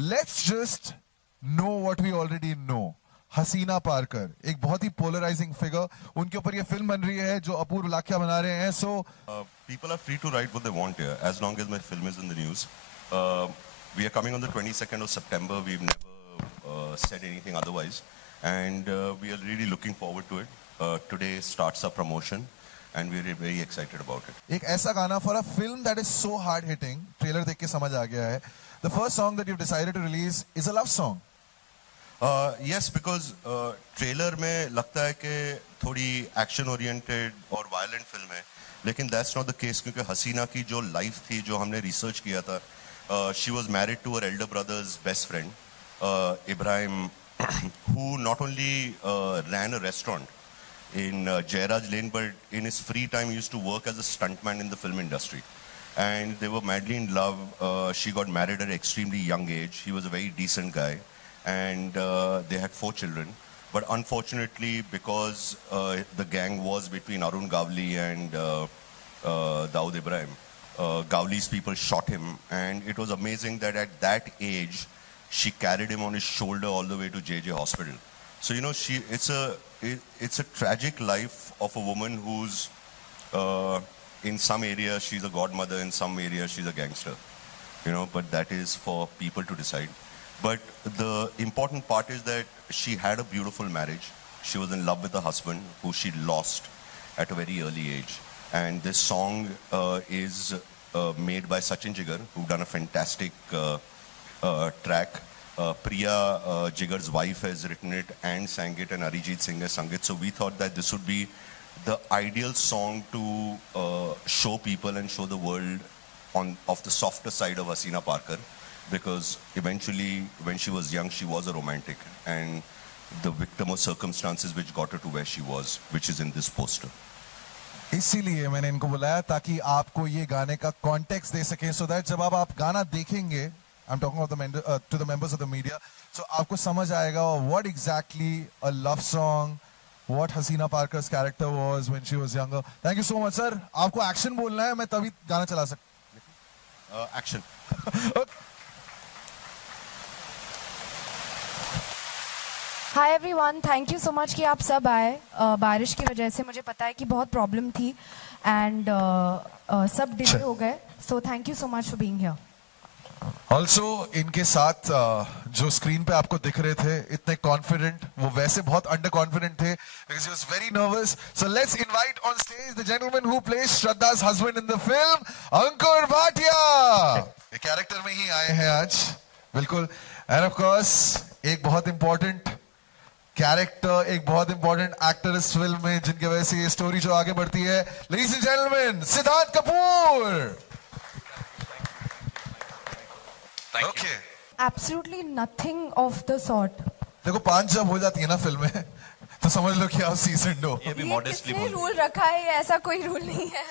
Let's just know what we already know. हसीना पारकर एक बहुत ही polarising figure, उनके ऊपर ये फिल्म बन रही है जो अपूर्व लाख्या बना रहे हैं. So people are free to write what they want here as long as my film is in the news. We are coming on the 22nd of September. We've never said anything otherwise, and we are really looking forward to it. Today starts our promotion, and we're very excited about it. एक ऐसा गाना for a film that is so hard hitting. Trailer देख के समझ आ गया है. The first song that you've decided to release is a love song. Yes, because trailer में लगता है कि थोड़ी एक्शन ओरिएंटेड और वायलेंट फिल्म है, लेकिन that's not the case क्योंकि हसीना की जो लाइफ थी, जो हमने रिसर्च किया था, she was married to her elder brother's best friend, Ibrahim, who not only ran a restaurant in Jairaj Lane, but in his free time he used to work as a stuntman in the film industry. And they were madly in love. She got married at an extremely young age. He was a very decent guy. And they had 4 children. But unfortunately, because the gang was between Arun Gavli and Dawood Ibrahim, Gavli's people shot him. And it was amazing that at that age, she carried him on his shoulder all the way to JJ Hospital. So, you know, it's a tragic life of a woman who's, in some areas, she's a godmother, in some areas, she's a gangster. You know, but that is for people to decide. But the important part is that she had a beautiful marriage. She was in love with her husband, who she lost at a very early age. And this song is made by Sachin Jigar, who've done a fantastic track. Priya, Jigar's wife, has written it and sang it, and Arijit Singh has sung it. So we thought that this would be the ideal song to show people and show the world of the softer side of Hasiina Parker. Because eventually, when she was young, she was a romantic and the victim of circumstances which got her to where she was, which is in this poster. इसीलिए मैंने इनको बुलाया ताकि आपको ये गाने का context दे सकें, so that जब आप गाना देखेंगे, I'm talking about to the members of the media, so आपको समझ आएगा what exactly a love song, what Hasiina Parker's character was when she was younger. Thank you so much, sir. आपको action बोलना है, मैं तभी गाना चला सकता. Action. Hi everyone, thank you so much कि आप सब आए. बारिश की वजह से मुझे पता है कि बहुत प्रॉब्लम थी एंड सब डिले हो गए, so thank you so much for being here. Also इनके साथ जो स्क्रीन पे आपको दिख रहे थे इतने कॉन्फिडेंट, वो वैसे बहुत अंडर कॉन्फिडेंट थे because he was very nervous. So let's invite on stage the gentleman who plays Shraddha's husband in the film, Ankur Bhatia. ये कैरेक्टर में ही आए हैं आज, बिल्कुल. एंड ऑफ कोर्स एक बहुत इंपॉर्टेंट कैरेक्टर, एक बहुत इंपॉर्टेंट एक्टर इस फिल्म में, जिनकी वजह से ये स्टोरी जो आगे बढ़ती है. Ladies and gentlemen, Siddharth Kapoor. Okay. Absolutely nothing of the sort. देखो 5 जब हो जाती है ना फिल्म में तो समझ लो कि आप सीजन दो. ये भी मॉडेस्टली बोल. रूल रखा है, ऐसा कोई रूल नहीं है.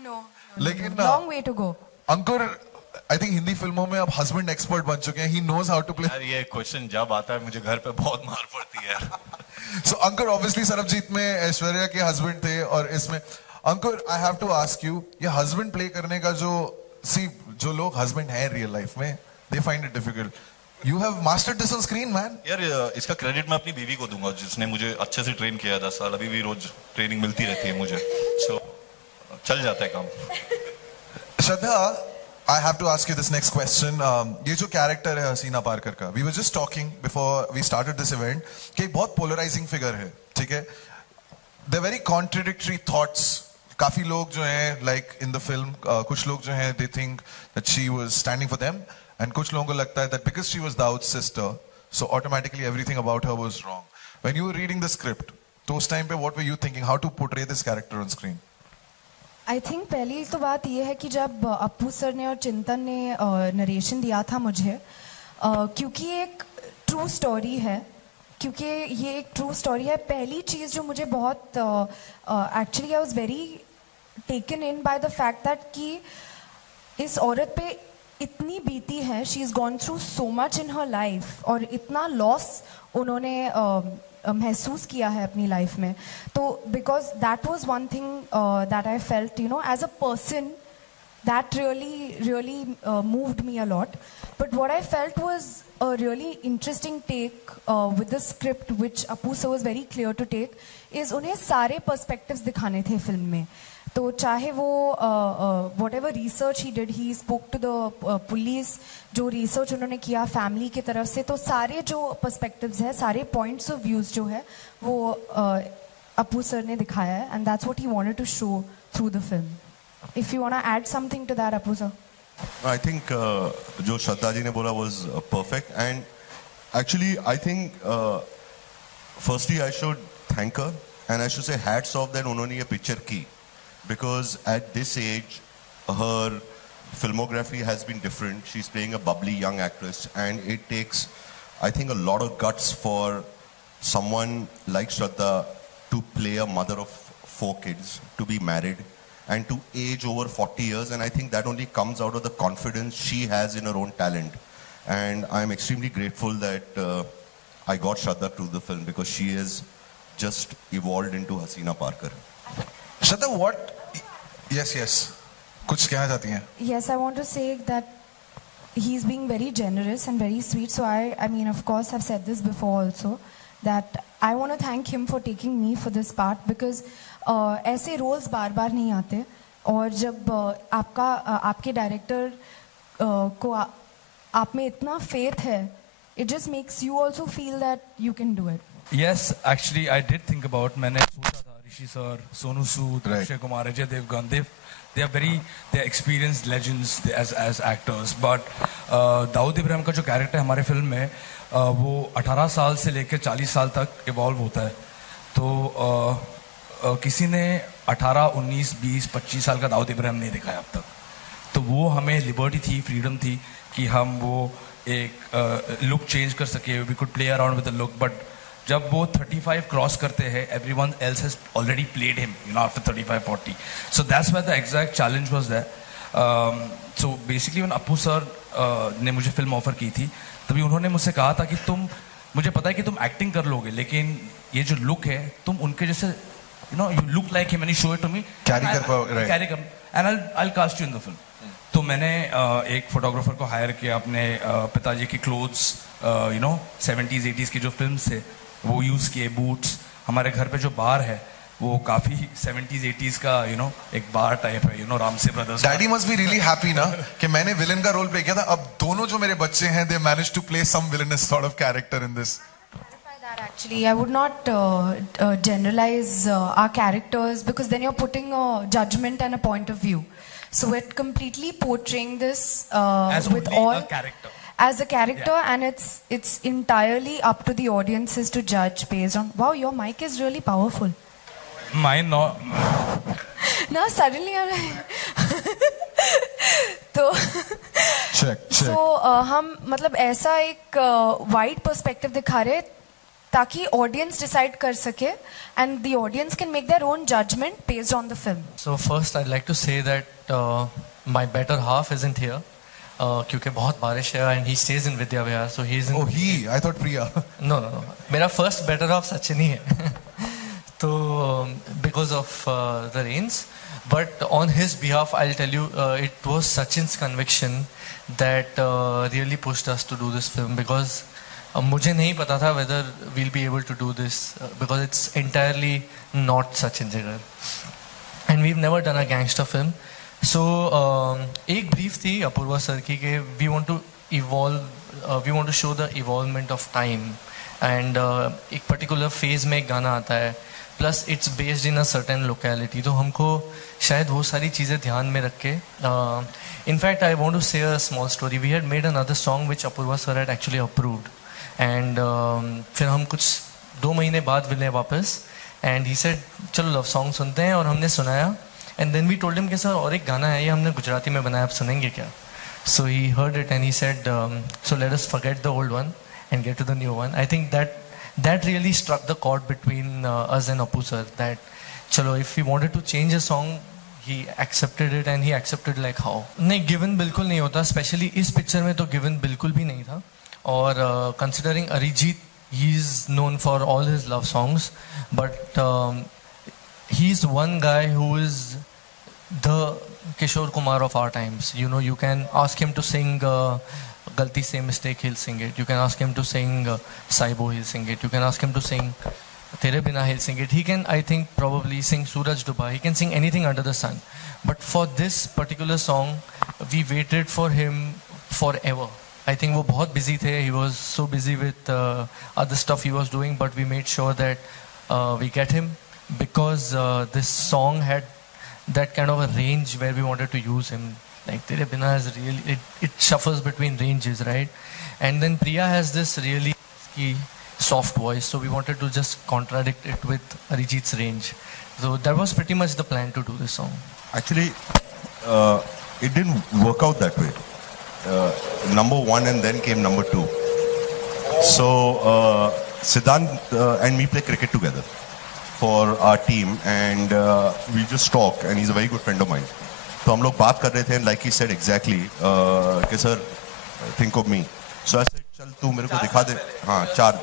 नो. लेकिन long way to go. Ankur, I think Hindi फिल्मों में आप हस्बैंड एक्सपर्ट बन चुके हैं. He knows how to play. यार ये क्वेश्चन जब आता है मुझे घर पे बहुत मार पड़ती है यार. सो अंकुर ऑब्वियसली सरबजीत में ऐश्वर्या के हस्बैंड थे और इसमें Ankur, I have to ask you, ये हस्बैंड प्ले करने का जो लोग हस्बैंड है रियल लाइफ में, they find it difficult. You have mastered this on screen man. यार इसका क्रेडिट मैं अपनी बीवी को दूंगा, जिसने मुझे अच्छे से ट्रेन किया 10 साल. अभी भी रोज ट्रेनिंग मिलती रहती है मुझे, सो चल जाता है काम. श्रद्धा, I have to ask you this next question. ये जो कैरेक्टर है हसीना पारकर का, we were just talking before we started this event कि एक बहुत polarizing figure है, ठीक है? They're very contradictory thoughts. काफी लोग जो हैं, like in the film, कुछ लोग जो हैं, they think that she was standing for them, and कुछ लोगों को लगता है that because she was Dawood's sister, so automatically everything about her was wrong. When you were reading the script, तो उस time पे what were you thinking? How to portray this character on screen? I think पहली तो बात यह है कि जब अप्पू सर ने और चिंतन ने नरेशन दिया था मुझे, क्योंकि एक ट्रू स्टोरी है, क्योंकि ये एक ट्रू स्टोरी है। पहली चीज़ जो मुझे बहुत actually I was very taken in by the fact that कि इस औरत पे इतनी बीती है, she is gone through so much in her life, और इतना लॉस उन्होंने महसूस किया है अपनी लाइफ में। तो because that was one thing that I felt, you know, as a person, that really moved me a lot. But what I felt was a really interesting take with the script, which Apu sir was very clear to take, is उन्हें सारे perspectives दिखाने थे film में। तो चाहे वो whatever research he did, he spoke to the police, जो research उन्होंने किया family की तरफ से, तो सारे जो perspectives है, सारे points of views जो है, वो Apu sir ने दिखाया है, and that's what he wanted to show through the film. If you want to add something to that, Apu sir. I think जो श्रद्धा जी ने बोला was perfect, and actually I think firstly I should thank her and I should say hats off that उन्होंने ये picture की, because at this age her filmography has been different. She's playing a bubbly young actress, and it takes, I think, a lot of guts for someone like Shraddha to play a mother of 4 kids, to be married, and to age over 40 years, and I think that only comes out of the confidence she has in her own talent. And I'm extremely grateful that I got Shraddha through the film, because she has just evolved into Hasina Parkar. Shraddha, what? Yes. कुछ कहना चाहती हैं? Yes, I want to say that he's being very generous and very sweet. So I mean, of course, I've said this before also, that I want to thank him for taking me for this part, because ऐसे roles बार बार नहीं आते, और जब आपके director को आप में इतना फेथ है, it just makes you also feel that you can do it. Yes, actually I did think about, मैंने सोचा था Rishi sir, Sonu Sood, Akshay Kumar, Ajay Devgn, they are experienced legends as actors, but Dawood Ibrahim का जो कैरेक्टर हमारे फिल्म में वो 18 साल से लेकर 40 साल तक इवॉल्व होता है। तो किसी ने 18, 19, 20, 25 साल का दाऊद इब्राहिम नहीं दिखाया अब तक। तो वो हमें लिबर्टी थी, फ्रीडम थी कि हम वो एक लुक चेंज कर सके, we could play around with the look. But जब वो 35 क्रॉस करते हैं, everyone else has already played him, you know, after 35, 40। So that's why the exact challenge was there. So basically when Apu sir ने मुझे film offer की थी, तभी उन्होंने मुझसे कहा था कि मुझे पता है कि तुम एक्टिंग कर लोगे, लेकिन ये जो लुक है, तुम उनके जैसे, you know, you look like him and you show it to me. Carry and I'll cast you in the film. तो मैंने एक फोटोग्राफर को हायर किया, अपने पिताजी की clothes, you know, 70s 80s की जो फिल्म्स थे वो यूज किए, बूट्स। हमारे घर पे जो बार है वो काफी 70s 80s का, यू नो, एक बार टाइप है, you know, Ramsay brothers. Daddy must be really happy ना कि मैंने विलन का रोल प्ले किया था, अब दोनों जो मेरे बच्चे हैं, they manage to play some villainous sort of character in this. Actually, I would not generalize our characters, because then you're putting a judgment and a point of view. So we're completely portraying this as with only all a character. As a character, yeah. And it's entirely up to the audiences to judge based on. Wow, your mic is really powerful. Mine not. Now suddenly तो check. So हम मतलब ऐसा एक wide perspective दिखा रहे ताकि audience decide कर सके, and the audience can make their own judgement based on the film. So first I like to say that my better half isn't here, क्योंकि बहुत बारिश है and he stays in Vidya Vihar, so he is in. Oh he, I thought Priya. No, मेरा first better half Sachin ही है। तो because of the rains, but on his behalf I will tell you, it was Sachin's conviction that really pushed us to do this film, because मुझे नहीं पता था whether we'll be able to do this, because it's entirely not Sachin Jigar and we've never done a gangster film. So एक brief थी Apoorva sir की कि we want to evolve, we want to show the evolvement of time, and एक particular phase में एक गाना आता है, plus it's based in a certain locality, तो हमको शायद वो सारी चीज़ें ध्यान में रख के, in fact I want to say a small story. We had made another song which Apurva sir had actually approved, and फिर हम कुछ 2 महीने बाद मिले वापस, एंड ही सेड चलो लव सॉन्ग सुनते हैं, और हमने सुनाया, and then we told him कि सर और एक गाना है ये हमने गुजराती में बनाया, आप सुनेंगे क्या? So he heard it and he said, so let us forget the old one and get to the new one. I think that really struck the chord between us and Apu sir, that chalo, if he wanted to change a song, he accepted it, and he accepted like how. नहीं, given बिल्कुल नहीं होता, especially इस picture में तो given बिल्कुल भी नहीं था. और considering Arijit, he is known for all his love songs, but he's one guy who is the Kishore Kumar of our times. You know, you can ask him to sing Galti Se Mistake, he'll sing it. You can ask him to sing Saibo, he'll sing it. You can ask him to sing Tere Bina, he'll sing it. He can, I think, probably sing Suraj Dubha. He can sing anything under the sun. But for this particular song, we waited for him forever. I think वो बहुत busy थे. He was so busy with other stuff he was doing, but we made sure that we get him, because this song had that kind of a range where we wanted to use him. Like Tere Bina is really, it shuffles between ranges, right? And then Priya has this really soft voice, so we wanted to just contradict it with Arijit's range. So that was pretty much the plan to do this song. Actually, it didn't work out that way. Number one and then came number two. So Siddhant and me play cricket together for our team, and we just talk, and he's a very good friend of mine. So हम लोग बात कर रहे थे, and like he said exactly, कि sir, think of me. So I said, चल तू मेरे को दिखा दे, हाँ चार.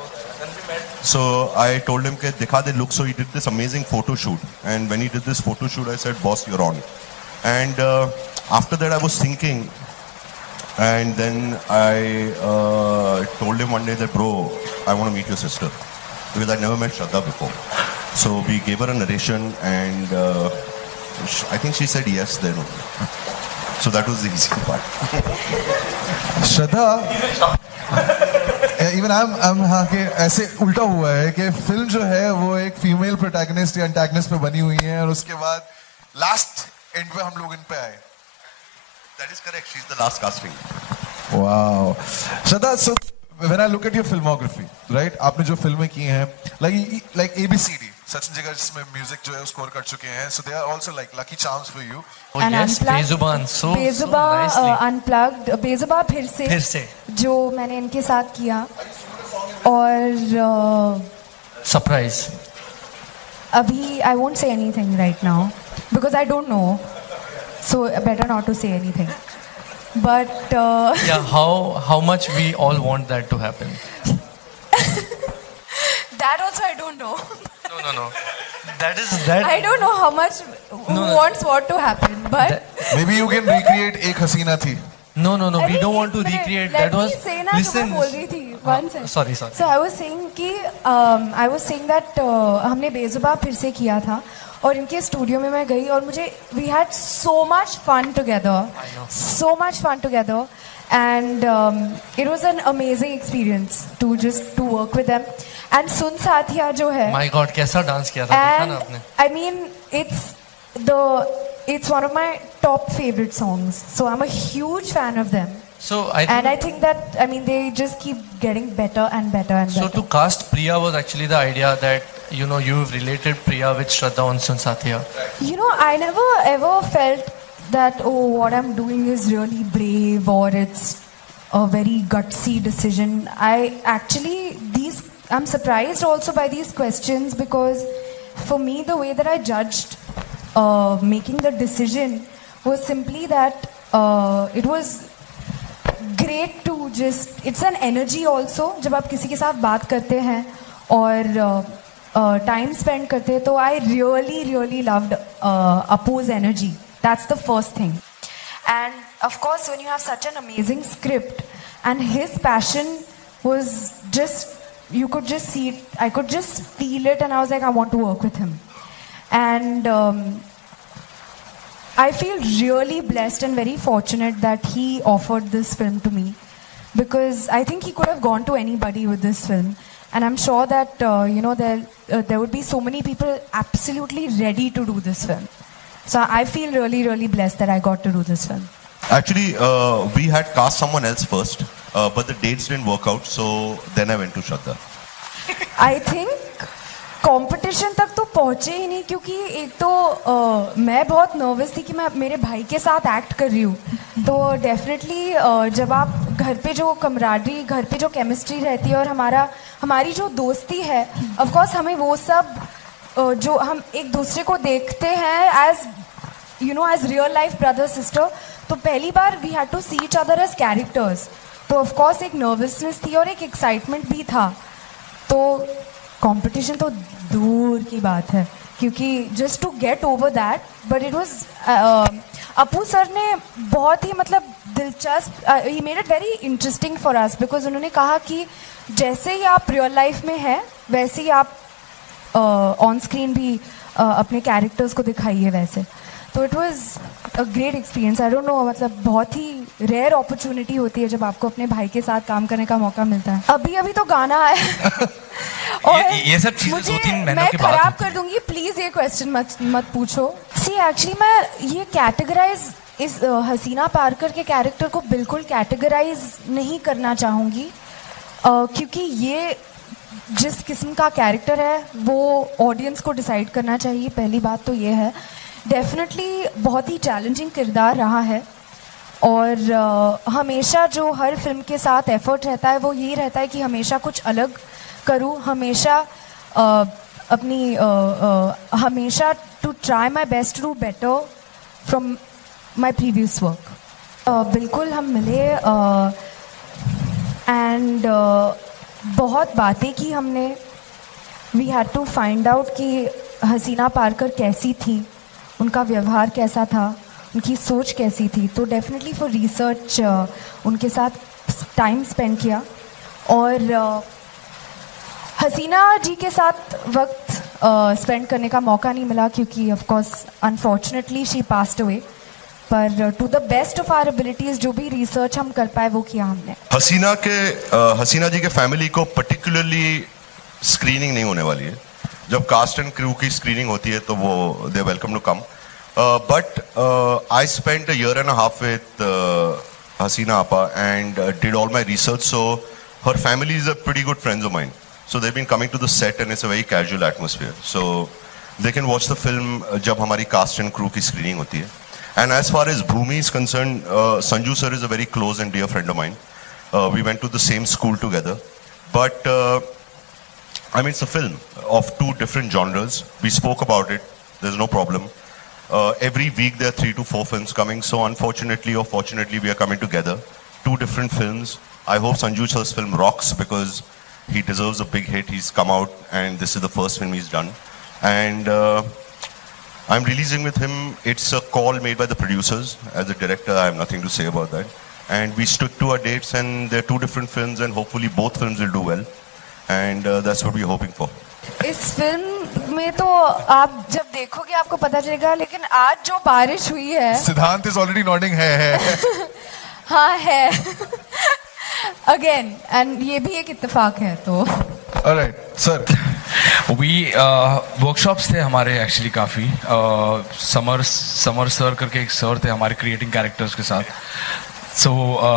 So I told him कि दिखा दे look. So he did this amazing photo shoot, and when he did this photo shoot, I said, boss, you're on. And after that I was thinking, and then I told him one day that, bro, I want to meet your sister, because I never met Shraddha before. So we gave her a narration, and I think she said yes then. So that was the easy part. Shraddha, even I'm हाँ के ऐसे उल्टा हुआ है कि film जो है वो एक फीमेल प्रोटैगनिस्ट या एंटैगनिस्ट पे बनी हुई है, और उसके बाद लास्ट एंड पे हम लोग इन पे आए. That is correct. She's the last casting. Wow. Shraddha, so when I look at your filmography, right? आपने जो फिल्में की हैं, like ABCD, Sachin Jigar जिसमें म्यूजिक जो है वो स्कोर कर चुके हैं, so they are also like lucky charms for you. Oh And yes, Unplugged, Bezuban, so Bezuba, nicely. Unplugged, Bezuba फिर से जो मैंने इनके साथ किया, और Surprise. अभी I won't say anything right now because I don't know, so better not to say anything. But Yeah, how much we all want that to happen. that also I don't know. No. That is that. I don't know how much who wants what to happen, but Maybe you can recreate एक हसीना थी. No. We अरे don't want to एक minute, recreate. let That was. me say ना, जो मैं बोल रही थी. One second. Sorry. So I was saying that हमने बेजुबान फिर से किया था, और इनके स्टूडियो में मैं गई, और मुझे we had so much fun together, and it was an amazing experience to work with them. And सुन साथिया जो है, My God, कैसा डांस किया था, देखा ना and आपने? I mean it's one of my top favorite songs, so I'm a huge fan of them. So I think that, I mean, they just keep getting better and better. So to cast Priya was actually the idea that, you know, you've related Priya with Shraddha on Sun Satya. You know, I never ever felt that, oh, what I'm doing is really brave or it's a very gutsy decision. I'm surprised also by these questions, because for me, the way that I judged making the decision was simply that it was great to just, it's an energy also. जब आप किसी के साथ बात करते हैं और time spend करते हैं, तो I really loved Apu's energy. That's the first thing. And of course, when you have such an amazing script, and his passion was just, you could just see it, I could just feel it, and I was like, I want to work with him. And I feel really blessed and very fortunate that he offered this film to me, because I think he could have gone to anybody with this film, and I'm sure that there would be so many people absolutely ready to do this film. So I feel really blessed that I got to do this film. Actually, we had cast someone else first, but the dates didn't work out, so then I went to Shraddha. I think competition तक तो पहुंचे ही नहीं, क्योंकि एक तो मैं बहुत nervous थी कि मैं मेरे भाई के साथ एक्ट कर रही हूँ। तो डेफिनेटली जब आप घर पे जो कमराडरी, घर पे जो केमिस्ट्री रहती है और हमारी जो दोस्ती है, ऑफ कोर्स हमें वो सब जो हम एक दूसरे को देखते हैं as as real life brother sister, तो पहली बार we had to see each other as characters. तो ऑफ कोर्स एक नर्वसनेस थी और एक एक्साइटमेंट भी था। तो कंपटीशन तो दूर की बात है, क्योंकि just to get over that, but it was Apu sir ने बहुत ही मतलब दिलचस्प, he made it very interesting for us, because उन्होंने कहा कि जैसे ही आप रियल लाइफ में हैं वैसे ही आप ऑन स्क्रीन भी अपने कैरेक्टर्स को दिखाइए वैसे। तो it was a great experience. I don't know, मतलब बहुत ही रेयर अपॉर्चुनिटी होती है जब आपको अपने भाई के साथ काम करने का मौका मिलता है। अभी तो गाना है और ये सब चीजें 2-3 महीनों के बाद मैं खराब कर दूंगी, प्लीज ये क्वेश्चन मत पूछो। सी एक्चुअली मैं ये कैटेगराइज इस हसीना पारकर के कैरेक्टर को बिल्कुल कैटेगराइज नहीं करना चाहूँगी, क्योंकि ये जिस किस्म का कैरेक्टर है वो ऑडियंस को डिसाइड करना चाहिए। पहली बात तो ये है। डेफिनेटली बहुत ही चैलेंजिंग किरदार रहा है, और हमेशा जो हर फिल्म के साथ एफर्ट रहता है वो यही रहता है कि हमेशा कुछ अलग करूँ, हमेशा हमेशा to try my best to do better from my previous work. बिल्कुल हम मिले एंड बहुत बातें की हमने। We had to find out कि हसीना पारकर कैसी थी, उनका व्यवहार कैसा था, उनकी सोच कैसी थी। तो डेफिनेटली फॉर रिसर्च उनके साथ टाइम स्पेंड किया, और हसीना जी के साथ वक्त स्पेंड करने का मौका नहीं मिला, क्योंकि of course unfortunately she passed away. पर to the best of our abilities जो भी रिसर्च हम कर पाए वो किया हमने। हसीना जी के फैमिली को पर्टिकुलरली स्क्रीनिंग नहीं होने वाली है। जब कास्ट एंड क्रू की स्क्रीनिंग होती है तो वो they welcome to come, but I spent a year and a half with Hasina Apa and did all my research, so her family is a pretty good friends of mine, so they've been coming to the set and it's a very casual atmosphere, so they can watch the film jab hamari cast and crew ki screening hoti hai. And as far as Bhumi is concerned, Sanju sir is a very close and dear friend of mine. We went to the same school together, but I mean it's a film of two different genres. We spoke about it, there's no problem. Every week there are 3 to 4 films coming, so unfortunately or fortunately we are coming together, 2 different films. I hope Sanju sir's film rocks because he deserves a big hit. He's come out and this is the first film he's done, and I'm releasing with him. It's a call made by the producers. As a director, I have nothing to say about that, and we stuck to our dates, and they're 2 different films and hopefully both films will do well, and that's what we're hoping for. इस film में तो आप जब देखोगे आपको पता चलेगा, लेकिन आज जो बारिश हुई है, सिद्धांत is already nodding है हाँ है अगेन, एंड ये भी एक इत्तेफाक है। तो ऑलराइट सर, वर्कशॉप्स थे हमारे एक्चुअली काफ़ी। समर सर करके एक सर थे हमारे क्रिएटिंग कैरेक्टर्स के साथ। सो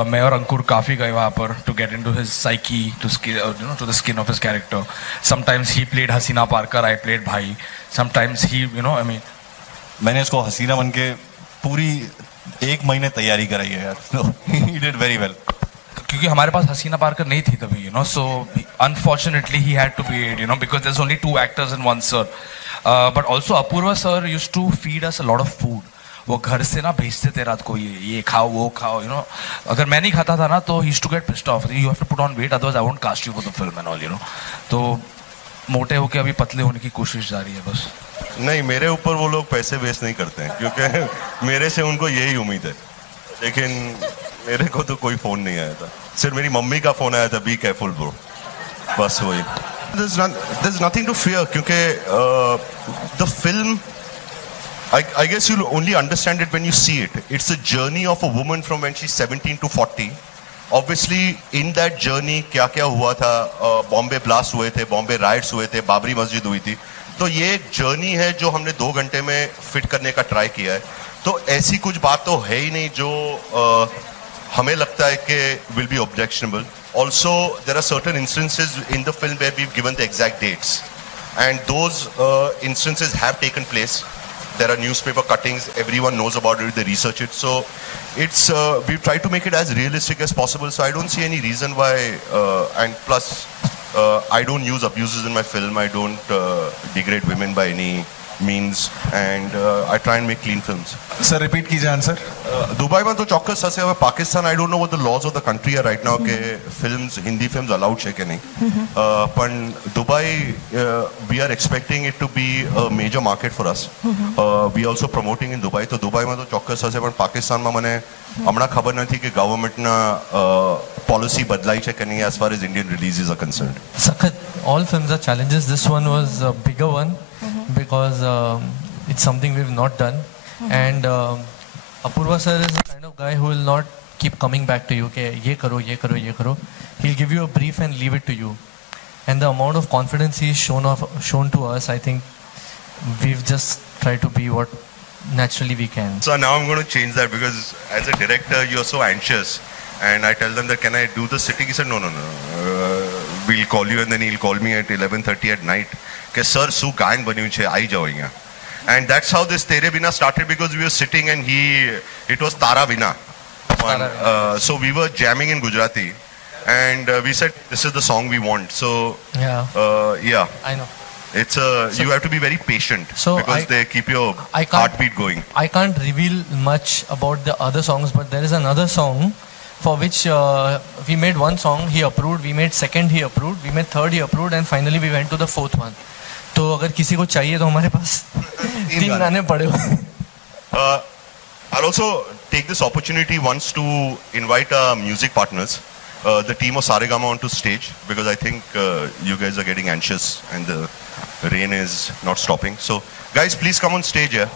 मैं और अंकुर काफ़ी गए वहाँ पर to get into his psyche, to the skin of his character. Sometimes he played Haseena Parkar, I played भाई। समटाइम्स ही आई मीन मैंने इसको हसीना बन के पूरी 1 महीने तैयारी कराई है यार। ही डिड वेरी वेल, क्योंकि हमारे पास हसीना पारकर नहीं थी तभी, so unfortunately he had to be it, because there is only 2 actors in 1 sir. But also Apoorva sir used to feed us a lot of food. वो घर से ना भेजते थे रात को, ये खाओ वो खाओ, अगर मैं नहीं खाता था ना तो he used to get pissed off, you have to put on weight otherwise I won't cast you for the film and all, तो मोटे होके अभी पतले होने की कोशिश जारी है बस। नहीं, मेरे ऊपर वो लोग पैसे वेस्ट नहीं करते हैं, क्योंकि मेरे से उनको यही उम्मीद है। लेकिन मेरे को तो कोई फोन नहीं आया था, सिर्फ मेरी मम्मी का फोन आया था, बी केयरफुल ब्रो, बस वही। There's nothing to fear, क्योंकि the film, I guess you'll only understand it when you see it. It's a journey of a woman from when she's 17 to 40. Obviously, in that journey, क्या-क्या हुआ था, Bombay blast हुए थे, Bombay rights हुए थे, बाबरी मस्जिद हुई थी, तो ये एक जर्नी है जो हमने 2 घंटे में फिट करने का ट्राई किया है। तो ऐसी कुछ बात तो है ही नहीं जो हमें लगता है कि will be objectionable. Also there are certain instances in the film where we have given the exact dates, and those instances have taken place. There are newspaper cuttings, everyone knows about it, they research it. So it's we've tried to make it as realistic as possible. So I don't see any reason why, and plus I don't use abuses in my film. I don't degrade women by any means, and I try and make clean films. Sir, repeat कीजिए answer. Dubai में तो चौकस हंसे हुए Pakistan. I don't know what the laws of the country are right now के films, Hindi films allowed है कि नहीं. पण Dubai, we are expecting it to be a major market for us. We are also promoting in Dubai. तो Dubai में तो चौकस हंसे पण पाकिस्तान में मने हमણાં ખબર નથી કે ગવર્મેન્ટના policy બદલાઈ છે કે નહીં as far as Indian releases are concerned. Sakhat, all films are challenges. This one was a bigger one because it's something we've not done. And Apurva sir is the kind of guy who will not keep coming back to you. Okay, ye karo, ye karo, ye karo. He'll give you a brief and leave it to you. And the amount of confidence he's shown to us, I think we've just tried to be what naturally we can. So now I'm going to change that because as a director, you're so anxious. And I tell them that, can I do the sitting? He said, no. We'll call you, and then he'll call me at 11:30 at night. Okay, sir, su gayan bani che, aayi jao inga. And that's how this Tere Bina started, because we were sitting and it was Tara Bina. So we were jamming in Gujarati, and we said, this is the song we want. So yeah, I know. It's you have to be very patient, because they keep your heartbeat going. I can't reveal much about the other songs, but there is another song for which we made one song, he approved, we made second, he approved, we made third, he approved, and finally we went to the fourth one. तो अगर किसी को चाहिए तो हमारे पास 3 गाने पड़े हुए. I'll also take this opportunity once to invite our music partners, the team of Saregama, onto stage, because I think you guys are getting anxious and the rain is not stopping. So guys, please come on stage here.